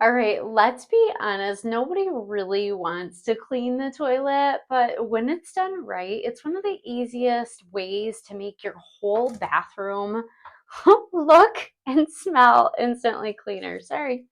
All right, let's be honest. Nobody really wants to clean the toilet, but when it's done right, it's one of the easiest ways to make your whole bathroom look and smell instantly cleaner. Sorry,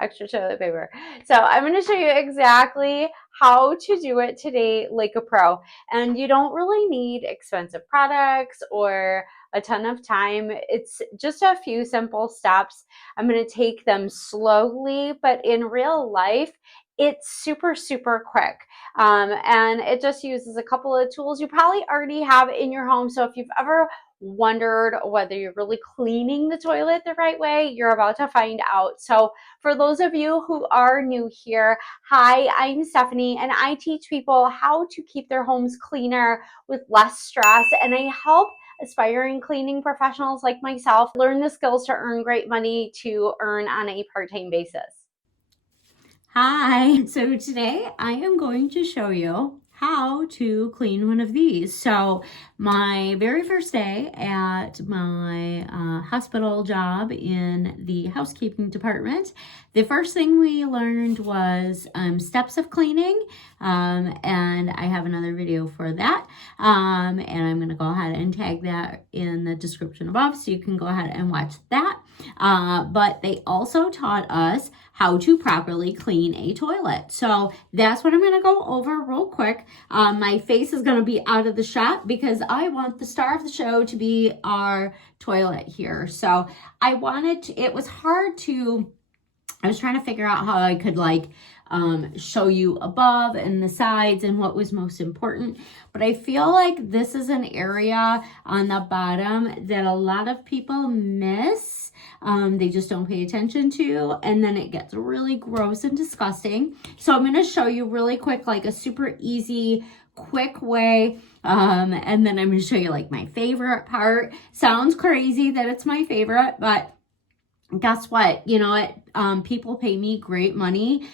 extra toilet paper. So I'm going to show you exactly how to do it today like a pro. And you don't really need expensive products or a ton of time. It's just a few simple steps. I'm going to take them slowly, but in real life, it's super, super quick. And it just uses a couple of tools you probably already have in your home. So if you've ever wondered whether you're really cleaning the toilet the right way, you're about to find out. So for those of you who are new here, hi, I'm Stephanie, and I teach people how to keep their homes cleaner with less stress, and I help aspiring cleaning professionals like myself learn the skills to earn great money to earn on a part-time basis. Hi, so today I am going to show you how to clean one of these. So my very first day at my hospital job in the housekeeping department, the first thing we learned was steps of cleaning, and I have another video for that, and I'm going to go ahead and tag that in the description above so you can go ahead and watch that. But they also taught us how to properly clean a toilet. So that's what I'm going to go over real quick. My face is going to be out of the shot because I want the star of the show to be our toilet here. So it was hard to, I was trying to figure out how I could show you above and the sides and what was most important. But I feel like this is an area on the bottom that a lot of people miss. They just don't pay attention to, and then it gets really gross and disgusting. So I'm going to show you really quick, like a super easy, quick way. And then I'm going to show you like my favorite part. Sounds crazy that it's my favorite, but guess what? You know what? People pay me great money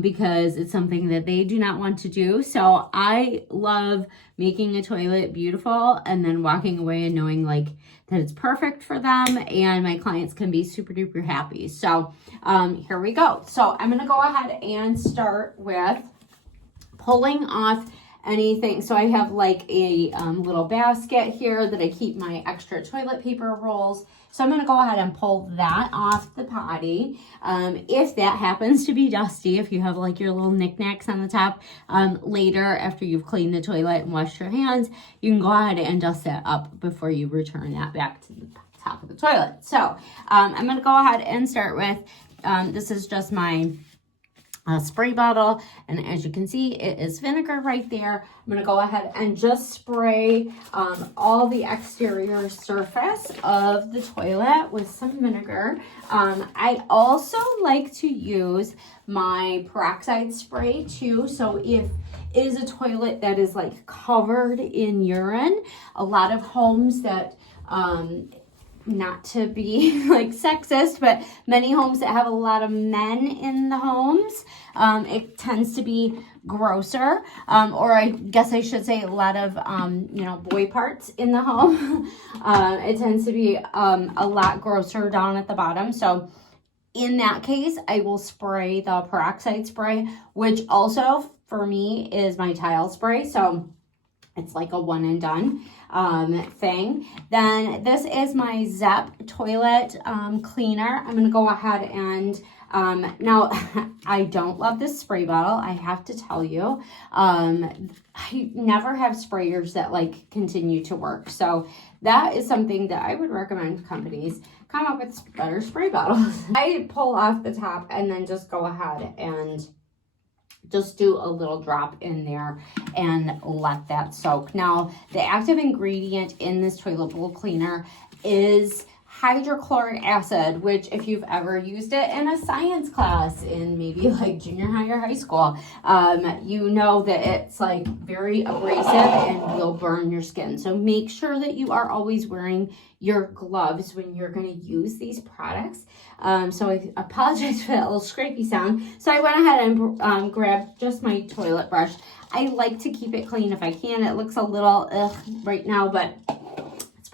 because it's something that they do not want to do. So I love making a toilet beautiful and then walking away and knowing like that it's perfect for them and my clients can be super duper happy. So here we go. So I'm going to go ahead and start with pulling off anything. So I have like a little basket here that I keep my extra toilet paper rolls. So I'm going to go ahead and pull that off the potty. If that happens to be dusty, if you have like your little knickknacks on the top, later after you've cleaned the toilet and washed your hands, you can go ahead and dust that up before you return that back to the top of the toilet. So I'm going to go ahead and start with, this is just my spray bottle, and as you can see it is vinegar right there. I'm going to go ahead and just spray all the exterior surface of the toilet with some vinegar. I also like to use my peroxide spray too, so if it is a toilet that is like covered in urine, a lot of homes that not to be like sexist, but many homes that have a lot of men in the homes, it tends to be grosser, or I guess I should say a lot of, boy parts in the home. It tends to be a lot grosser down at the bottom. So in that case, I will spray the peroxide spray, which also for me is my tile spray. So it's like a one and done thing. Then this is my Zep toilet cleaner. I'm going to go ahead and now I don't love this spray bottle. I have to tell you, I never have sprayers that like continue to work. So that is something that I would recommend companies come up with better spray bottles. I pull off the top and then just go ahead and just do a little drop in there and let that soak. Now, the active ingredient in this toilet bowl cleaner is hydrochloric acid, which if you've ever used it in a science class in maybe like junior high or high school, you know that it's like very abrasive and will burn your skin. So make sure that you are always wearing your gloves when you're going to use these products. So I apologize for that little scrapey sound. So I went ahead and grabbed just my toilet brush. I like to keep it clean if I can. It looks a little ugh right now, but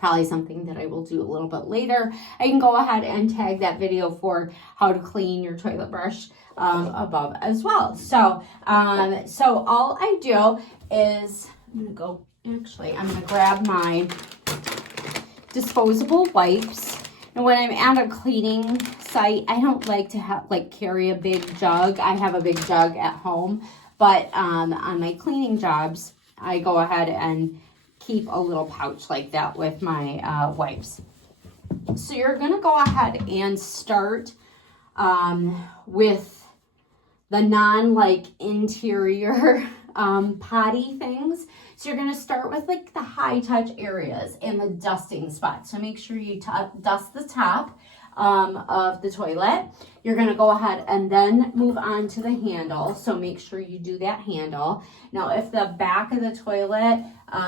probably something that I will do a little bit later. I can go ahead and tag that video for how to clean your toilet brush above as well. So, so all I do is, I'm gonna grab my disposable wipes. And when I'm at a cleaning site, I don't like to have carry a big jug. I have a big jug at home, but on my cleaning jobs, I go ahead and keep a little pouch like that with my wipes. So you're gonna go ahead and start with the interior potty things. So you're going to start with the high touch areas and the dusting spots. So make sure you dust the top of the toilet. You're going to go ahead and then move on to the handle. So make sure you do that handle. Now, if the back of the toilet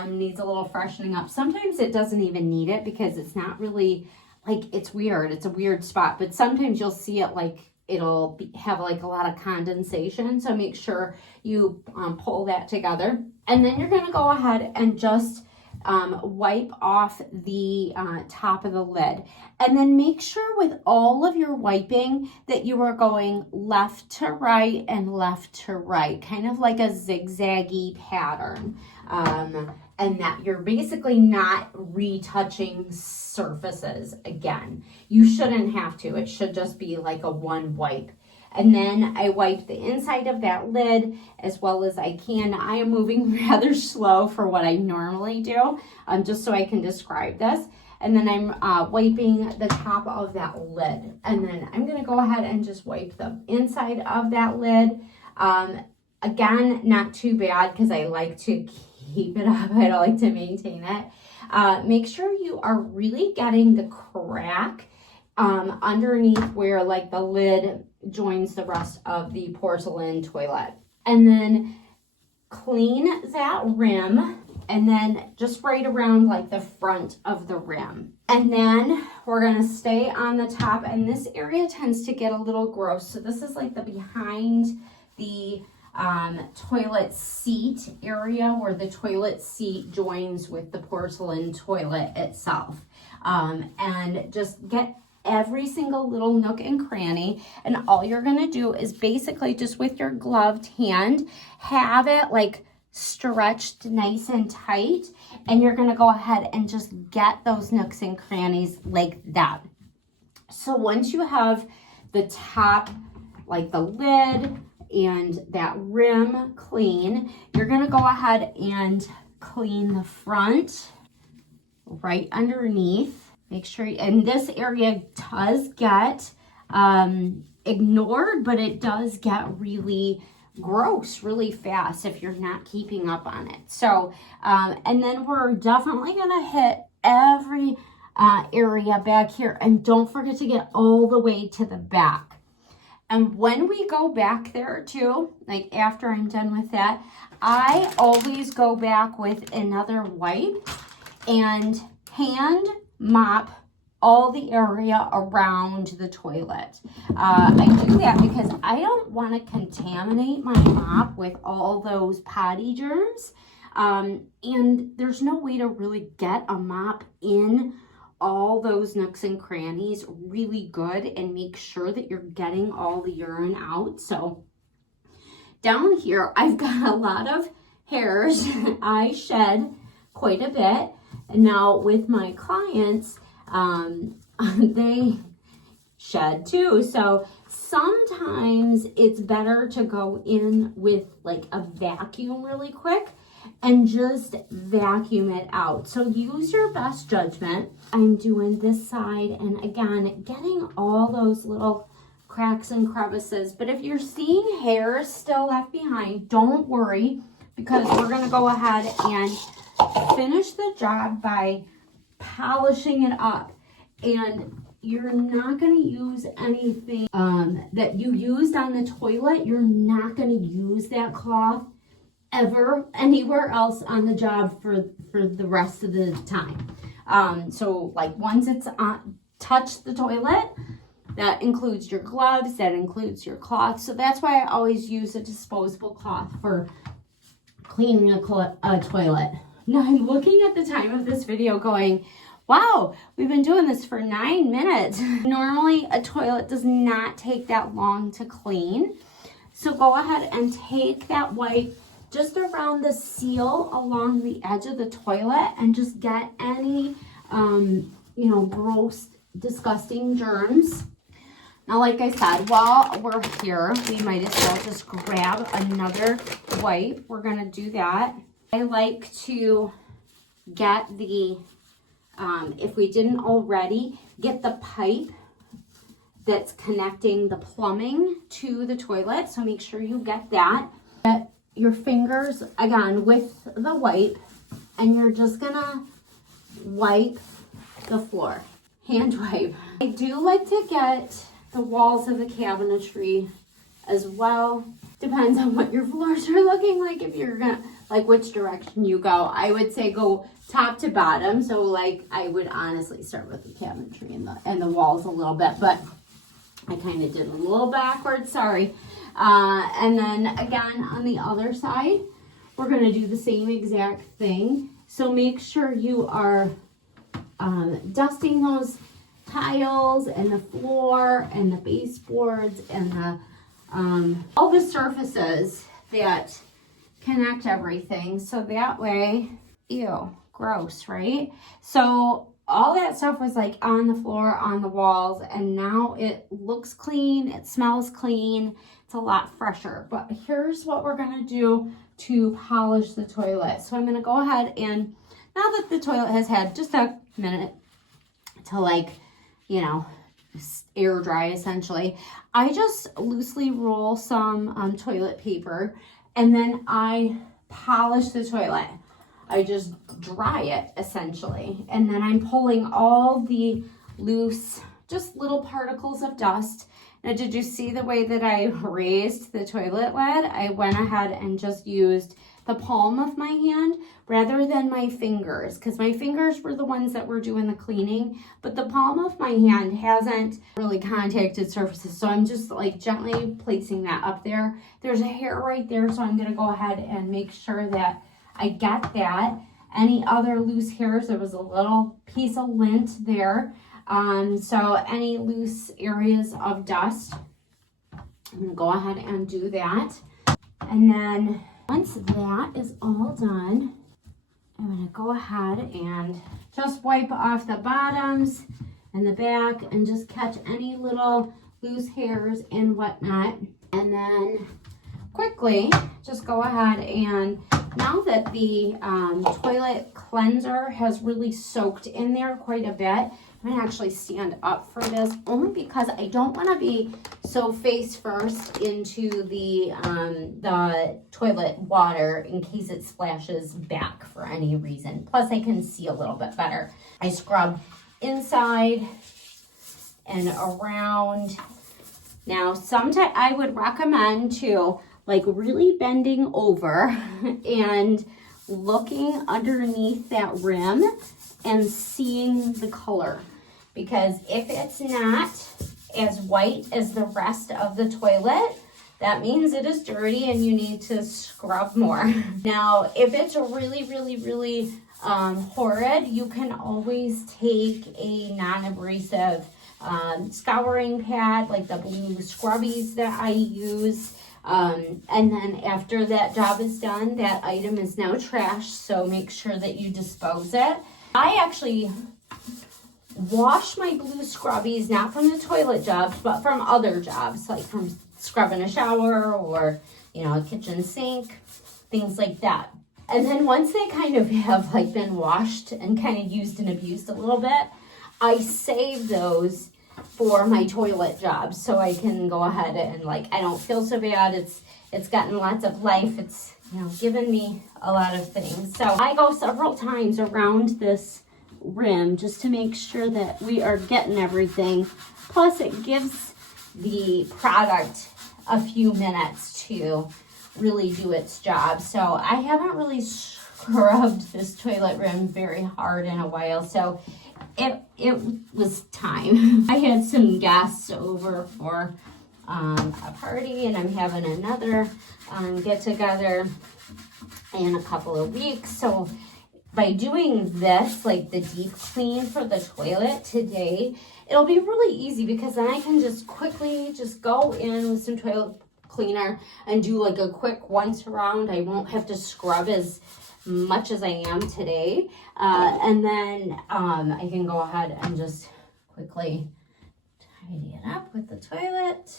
needs a little freshening up, sometimes it doesn't even need it because it's not really it's weird. It's a weird spot, but sometimes you'll see it it'll have a lot of condensation. So make sure you pull that together. And then you're gonna go ahead and just wipe off the top of the lid. And then make sure with all of your wiping that you are going left to right and left to right, kind of like a zigzaggy pattern. And that you're basically not retouching surfaces again. You shouldn't have to. It should just be like a one wipe. And then I wipe the inside of that lid as well as I can. I am moving rather slow for what I normally do, just so I can describe this. And then I'm wiping the top of that lid. And then I'm gonna go ahead and just wipe the inside of that lid. Again, not too bad because I like to keep it up. I don't like to maintain it. Make sure you are really getting the crack underneath where the lid joins the rest of the porcelain toilet. And then clean that rim and then just right around the front of the rim. And then we're gonna stay on the top, and this area tends to get a little gross. So this is the behind the toilet seat area where the toilet seat joins with the porcelain toilet itself. And just get every single little nook and cranny, and all you're gonna do is basically just with your gloved hand have it stretched nice and tight, and you're gonna go ahead and just get those nooks and crannies like that. So once you have the top, the lid and that rim clean, you're gonna go ahead and clean the front right underneath. Make sure, and this area does get ignored, but it does get really gross really fast if you're not keeping up on it. So, and then we're definitely gonna hit every area back here, and don't forget to get all the way to the back. And when we go back there too, after I'm done with that, I always go back with another wipe and hand mop all the area around the toilet. I do that because I don't want to contaminate my mop with all those potty germs. And there's no way to really get a mop in all those nooks and crannies really good and make sure that you're getting all the urine out. So down here, I've got a lot of hairs. I shed quite a bit. And now with my clients, they shed too. So sometimes it's better to go in with a vacuum really quick and just vacuum it out. So use your best judgment. I'm doing this side, and again, getting all those little cracks and crevices. But if you're seeing hairs still left behind, don't worry, because we're gonna go ahead and finish the job by polishing it up. And you're not going to use anything that you used on the toilet. You're not going to use that cloth ever anywhere else on the job for the rest of the time. So once it's touched the toilet, that includes your gloves, that includes your cloth. So that's why I always use a disposable cloth for cleaning a toilet. Now I'm looking at the time of this video going, Wow, we've been doing this for 9 minutes. Normally a toilet does not take that long to clean. So go ahead and take that wipe just around the seal along the edge of the toilet and just get any, gross, disgusting germs. Now, like I said, while we're here, we might as well just grab another wipe. We're gonna do that. I like to get the, if we didn't already, get the pipe that's connecting the plumbing to the toilet. So make sure you get that. Get your fingers, again, with the wipe, and you're just gonna wipe the floor. Hand wipe. I do like to get the walls of the cabinetry as well. Depends on what your floors are looking like, if you're gonna, like which direction you go. I would say go top to bottom. So like I would honestly start with the cabinetry and the walls a little bit, but I kind of did a little backwards, sorry. And then again, on the other side, we're gonna do the same exact thing. So make sure you are dusting those tiles and the floor and the baseboards and the all the surfaces that connect everything. So that way, ew, gross, right? So all that stuff was like on the floor, on the walls, and now it looks clean, it smells clean, it's a lot fresher. But here's what we're gonna do to polish the toilet. So I'm gonna go ahead and, now that the toilet has had just a minute to air dry essentially, I just loosely roll some toilet paper and then I polish the toilet. I just dry it essentially, and then I'm pulling all the loose, just little particles of dust. Now, did you see the way that I raised the toilet lid? I went ahead and just used the palm of my hand rather than my fingers, because my fingers were the ones that were doing the cleaning, but the palm of my hand hasn't really contacted surfaces. So I'm just like gently placing that up there. There's a hair right there, so I'm gonna go ahead and make sure that I get that. Any other loose hairs, there was a little piece of lint there. So any loose areas of dust, I'm gonna go ahead and do that. And then once that is all done, I'm gonna go ahead and just wipe off the bottoms and the back and just catch any little loose hairs and whatnot. And then quickly just go ahead and, now that the toilet cleanser has really soaked in there quite a bit, I'm gonna actually stand up for this only because I don't want to be so face first into the toilet water in case it splashes back for any reason. Plus I can see a little bit better. I scrub inside and around. Now sometimes I would recommend to like really bending over and looking underneath that rim and seeing the color, because if it's not as white as the rest of the toilet, that means it is dirty and you need to scrub more. Now, if it's really horrid, you can always take a non-abrasive scouring pad, like the blue scrubbies that I use. And then after that job is done, that item is now trash, so make sure that you dispose it. I actually wash my blue scrubbies, not from the toilet jobs, but from other jobs, like from scrubbing a shower or, a kitchen sink, things like that. And then once they kind of have like been washed and kind of used and abused a little bit, I save those for my toilet jobs so I can go ahead and I don't feel so bad. It's gotten lots of life. It's given me a lot of things. So I go several times around this rim just to make sure that we are getting everything. Plus it gives the product a few minutes to really do its job. So I haven't really scrubbed this toilet rim very hard in a while, so it was time. I had some guests over for a party, and I'm having another get together in a couple of weeks, so by doing this, like the deep clean for the toilet today, it'll be really easy because then I can just quickly just go in with some toilet cleaner and do like a quick once around. I won't have to scrub as much as I am today. And then I can go ahead and just quickly tidy it up with the toilet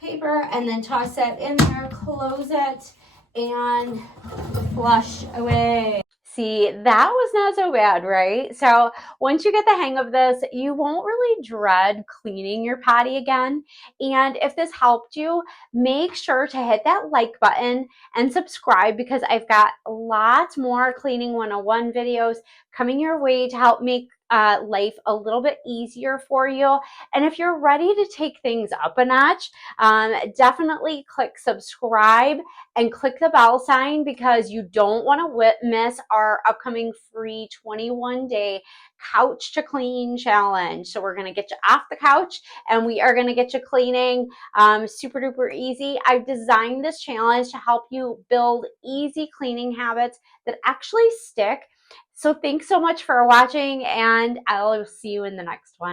paper and then toss that in there, close it, and flush away. See, that was not so bad, right? So once you get the hang of this, you won't really dread cleaning your potty again. And if this helped you, make sure to hit that like button and subscribe because I've got lots more cleaning 101 videos coming your way to help make life a little bit easier for you. And if you're ready to take things up a notch, definitely click subscribe and click the bell sign because you don't want to miss our upcoming free 21-day couch to clean challenge. So we're going to get you off the couch and we are going to get you cleaning super duper easy. I've designed this challenge to help you build easy cleaning habits that actually stick. So thanks so much for watching and I'll see you in the next one.